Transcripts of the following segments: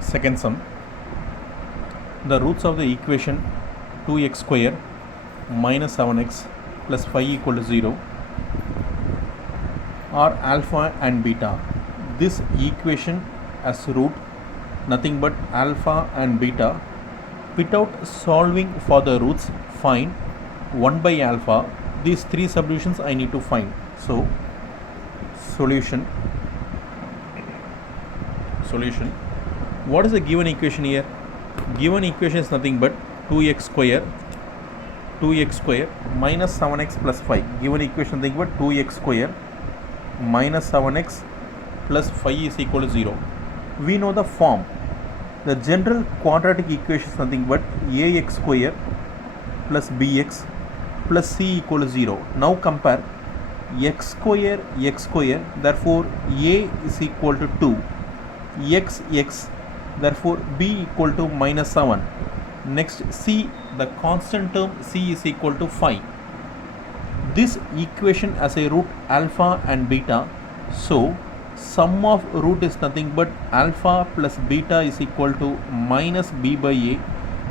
Second sum, the roots of the equation 2x square minus 7x plus 5 equal to 0 are alpha and beta. This equation as root nothing but alpha and beta. Without solving for the roots, find 1 by alpha. These three solutions I need to find. So solution. What is the given equation here? Given equation is nothing but 2x square minus 7x plus 5. Given equation nothing but 2x square minus 7x plus 5 is equal to 0. We know the form. The general quadratic equation is nothing but ax square plus bx plus c equal to 0. Now compare x square, therefore a is equal to 2, x, therefore b equal to minus 7. Next c, the constant term c is equal to 5. This equation has a root alpha and beta, so sum of root is nothing but alpha plus beta is equal to minus b by a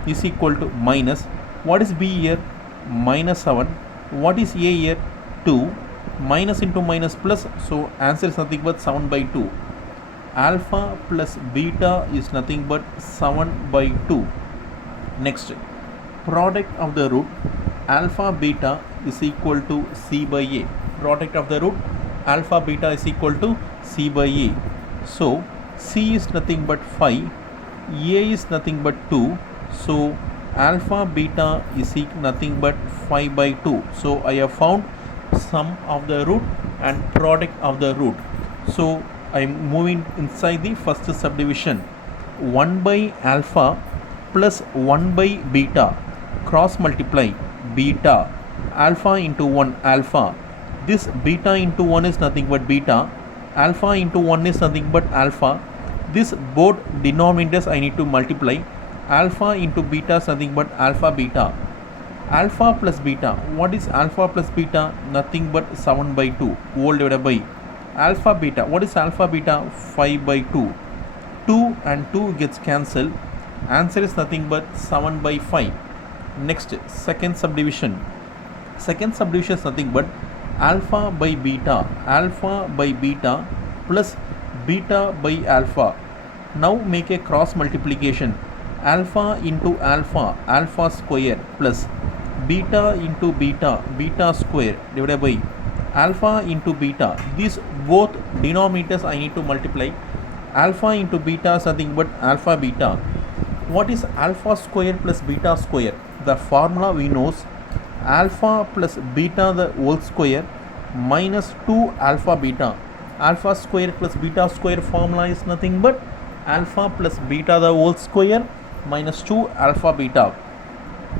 is equal to minus, what is b here? Minus 7. What is a here? 2. Minus into minus plus, so answer is nothing but 7 by 2. Alpha plus beta is nothing but 7 by 2. Next, product of the root alpha beta is equal to c by a. Product of the root alpha beta is equal to c by a. So c is nothing but 5, a is nothing but 2, so alpha beta is nothing but 5 by 2. So I have found sum of the root and product of the root. So I am moving inside the first subdivision. 1 by alpha plus 1 by beta, cross multiply beta, alpha into 1 alpha. This beta into 1 is nothing but beta, alpha into 1 is nothing but alpha. This both denominators I need to multiply. Alpha into beta is nothing but alpha beta. Alpha plus beta, what is alpha plus beta? Nothing but 7 by 2 whole divided by alpha beta. What is alpha beta? 5 by 2. 2 and 2 gets cancelled. Answer is nothing but 7 by 5. Next, second subdivision. Second subdivision is nothing but alpha by beta plus beta by alpha. Now make a cross multiplication. Alpha into alpha square plus beta into beta square divided by alpha into beta. These both denominators I need to multiply. Alpha into beta is nothing but alpha beta. What is alpha square plus beta square? The formula we know is alpha plus beta the whole square minus 2 alpha beta. Alpha square plus beta square formula is nothing but alpha plus beta the whole square minus 2 alpha beta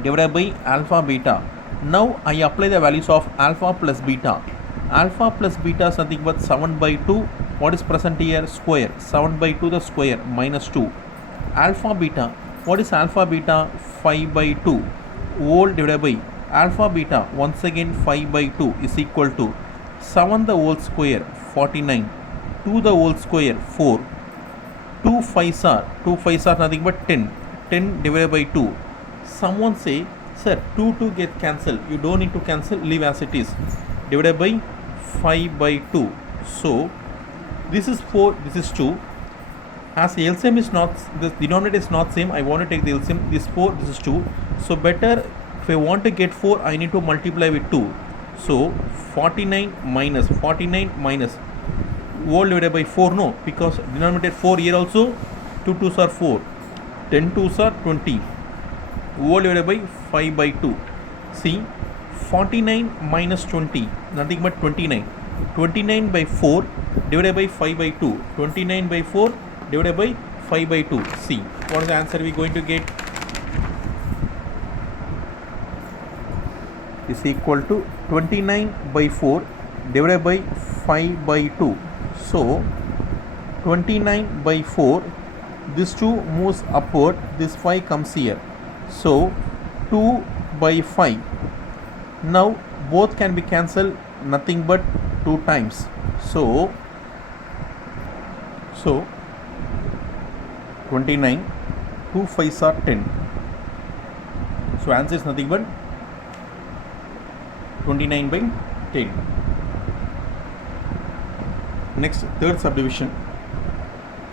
divided by alpha beta. Now I apply the values of alpha plus beta. Alpha plus beta is nothing but 7 by 2. What is present here? Square. 7 by 2 the square minus 2. Alpha beta. What is alpha beta? 5 by 2 whole divided by alpha beta once again 5 by 2 is equal to 7 the whole square 49, 2 the whole square 4, 2 5s are nothing but 10. 10 divided by 2. Someone say, sir, 2 get cancelled. You don't need to cancel, leave as it is. Divided by 5 by 2. So this is 4, this is 2. As LCM is not, the denominator is not same, I want to take the LCM. This 4, this is 2. So better, if I want to get 4, I need to multiply with 2. So 49 minus whole divided by 4, no, because denominator 4 here also, 2 2s are 4, 10 2s are 20, whole divided by 5 by 2. See, 49 minus 20, nothing but 29. 29 by 4 divided by 5 by 2. 29 by 4 divided by 5 by 2. See, what is the answer we are going to get? Is equal to 29 by 4 divided by 5 by 2. So 29 by 4, this 2 moves upward, this 5 comes here. So 2 by 5. Now both can be cancelled, nothing but 2 times. So 29, 2 5s are 10. So answer is nothing but 29 by 10. Next, third subdivision.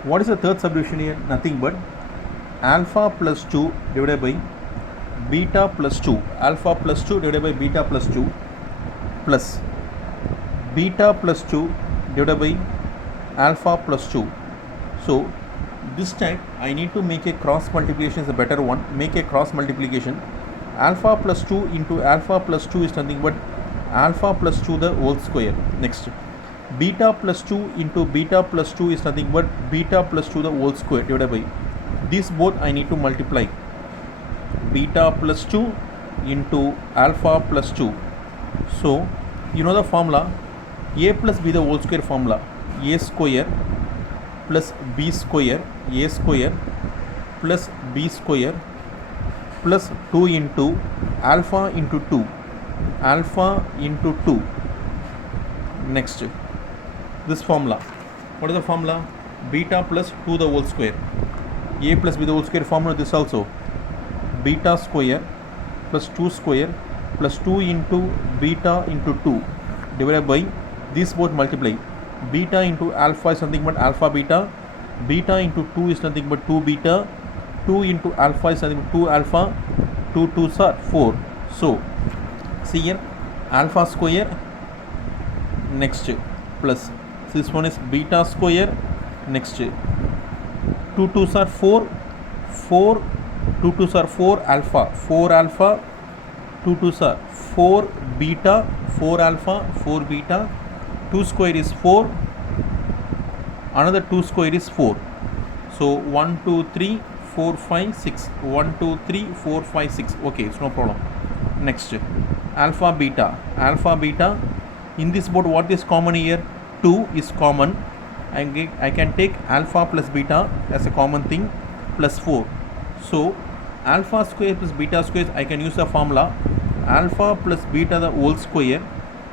What is the third subdivision here? Nothing but alpha plus 2 divided by beta plus 2. Alpha plus 2 divided by beta plus 2 plus beta plus 2 divided by alpha plus 2. So this time I need to make a cross multiplication is a better one. Make a cross multiplication. Alpha plus 2 into alpha plus 2 is nothing but alpha plus 2 the whole square. Next, beta plus 2 into beta plus 2 is nothing but beta plus 2 the whole square divided by these both I need to multiply. Beta plus 2 into alpha plus 2. So you know the formula, a plus b the whole square formula, a square plus b square, a square plus b square plus 2 into alpha into 2, alpha into 2. Next, this formula, what is the formula? Beta plus 2 the whole square, a plus b the whole square formula. This also beta square plus 2 square plus 2 into beta into 2 divided by this both multiply. Beta into alpha is nothing but alpha beta, beta into 2 is nothing but 2 beta, 2 into alpha is nothing but 2 alpha, 2 2s are 4. So see here, alpha square, next plus this one is beta square, next 2 2s are 4, 4 2 2s are 4 alpha, 4 alpha, 2 2s are 4 beta, 4 alpha, 4 beta, 2 square is 4, another 2 square is 4. So 1 2 3 4 5 6, 1 2 3 4 5 6. Okay, it's no problem. Next, alpha beta, alpha beta. In this board, what is common here? 2 is common. I can take alpha plus beta as a common thing plus 4. So alpha square plus beta square, I can use the formula alpha plus beta the whole square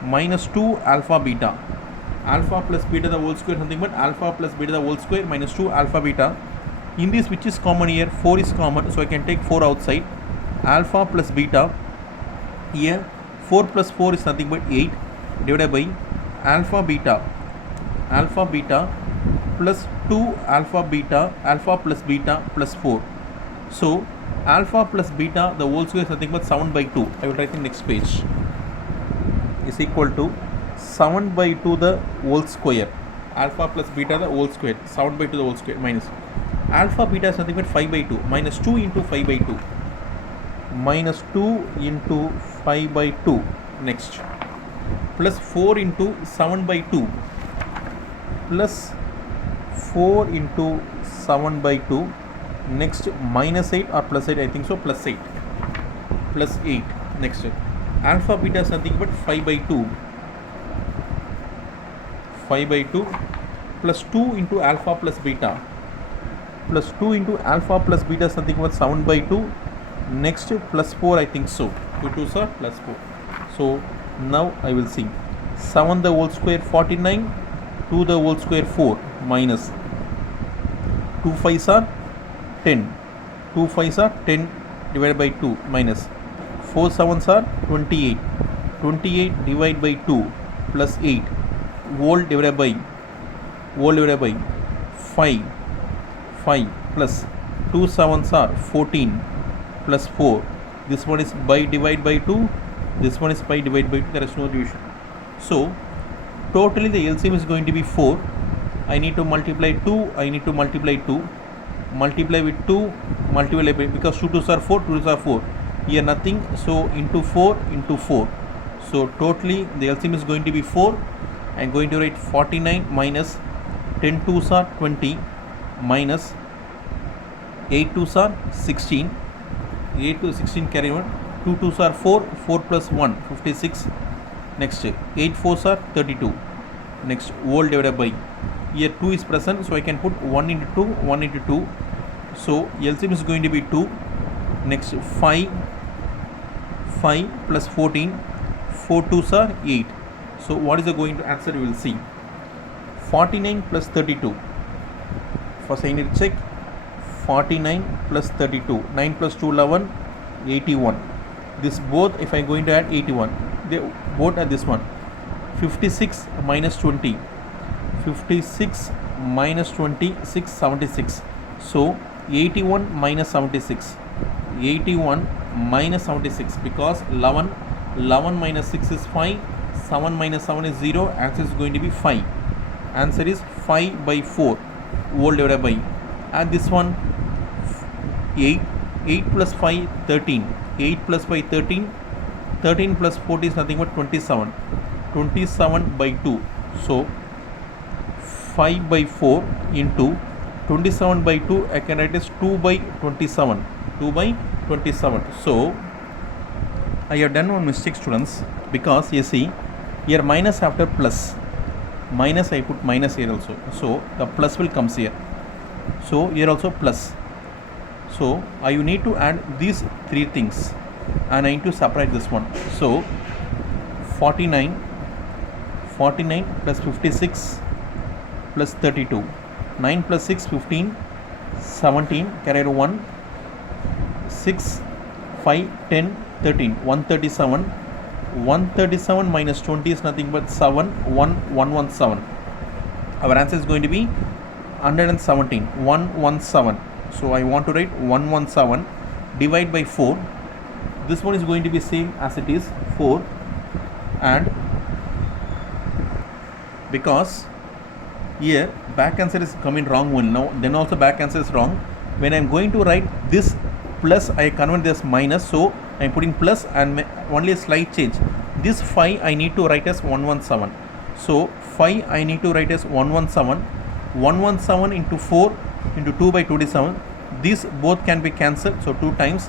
minus 2 alpha beta. Alpha plus beta the whole square something but alpha plus beta the whole square minus 2 alpha beta. In this, which is common here? 4 is common, so I can take 4 outside. Alpha plus beta, here 4 plus 4 is nothing but 8 divided by alpha beta plus 2 alpha beta, alpha plus beta plus 4. So alpha plus beta the whole square is nothing but 7 by 2. I will write in next page, is equal to 7 by 2 the whole square. Alpha plus beta the whole square, 7 by 2 the whole square minus alpha beta is nothing but 5 by 2 minus 2 into 5 by 2 minus 2 into 5 by 2. Next, plus 4 into 7 by 2 plus 4 into 7 by 2. Next, minus 8 or plus 8, I think so, plus 8, plus 8. Next, alpha beta is nothing but 5 by 2, 5 by 2 plus 2 into alpha plus beta plus 2 into alpha plus beta is something but 7 by 2. Next, plus 4, I think so, 2 2s are plus 4. So now I will see 7 the whole square 49, 2 the whole square 4 minus 2 5s are 10, 2 5s are 10 divided by 2 minus 4 7s are 28, 28 divided by 2 plus 8 whole divided by 5, 5 plus 2 7s are 14 plus 4. This one is by divide by 2, this one is by divide by 2, there is no division. So totally the LCM is going to be 4. I need to multiply 2, I need to multiply 2, multiply with 2, multiply by, because 2 2s are 4, 2 2s are 4, here nothing, so into 4 into 4. So totally the LCM is going to be 4. I am going to write 49 minus 10 2s are 20 minus 8 2s are 16, 8 to 16 carry 1, 2 2s are 4, 4 plus 1 56. Next, 8 4s are 32. Next, whole divided by, here 2 is present, so I can put 1 into 2, 1 into 2. So LCM is going to be 2. Next, 5 plus 14, 4 2s are 8. So what is the going to answer? We will see. 49 plus 32. First I need to check 49 plus 32. 9 plus 2, 11, 81. This both, if I am going to add 81, they both are this one. 56 minus 20. 56 minus 26, 76. So 81 minus 76. 81 minus 76, because 11 minus 6 is 5. 7 minus 7 is 0. Answer is going to be 5. Answer is 5 by 4 whole divided by, and this one 8. 8 plus 5, 13. 8 plus 5, 13. 13 plus 40 is nothing but 27. 27 by 2. So 5 by 4 into 27 by 2, I can write as 2 by 27. 2 by 27. So I have done one mistake, students, because you see here minus after plus. Minus, I put minus here also. So the plus will comes here. So here also plus. So I need to add these three things and I need to separate this one. So 49 plus 56 plus 32. 9 plus 6, 15. 17, carry 1. 6, 5, 10, 13. 137. 137 minus 20 is nothing but 7. 117. Our answer is going to be 117. 117. So I want to write 117 divide by 4. This one is going to be same as it is 4, and because here back answer is coming wrong one now, then also back answer is wrong. When I am going to write this plus, I convert this minus, so I am putting plus and only a slight change. This 5 I need to write as 117. So 5 I need to write as 117. 117 into 4 into 2 by 27. These both can be cancelled. So 2 times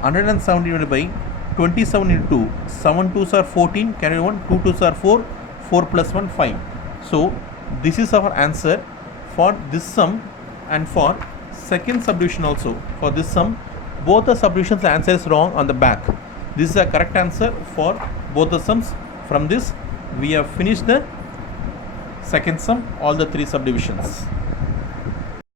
170 divided by 27 into 2. 7 2s are 14. Carry 1. 2 2s are 4. 4 plus 1, 5. So this is our answer for this sum and for second subdivision also. For this sum, both the subdivisions answer is wrong on the back. This is a correct answer for both the sums. From this, we have finished the second sum, all the three subdivisions.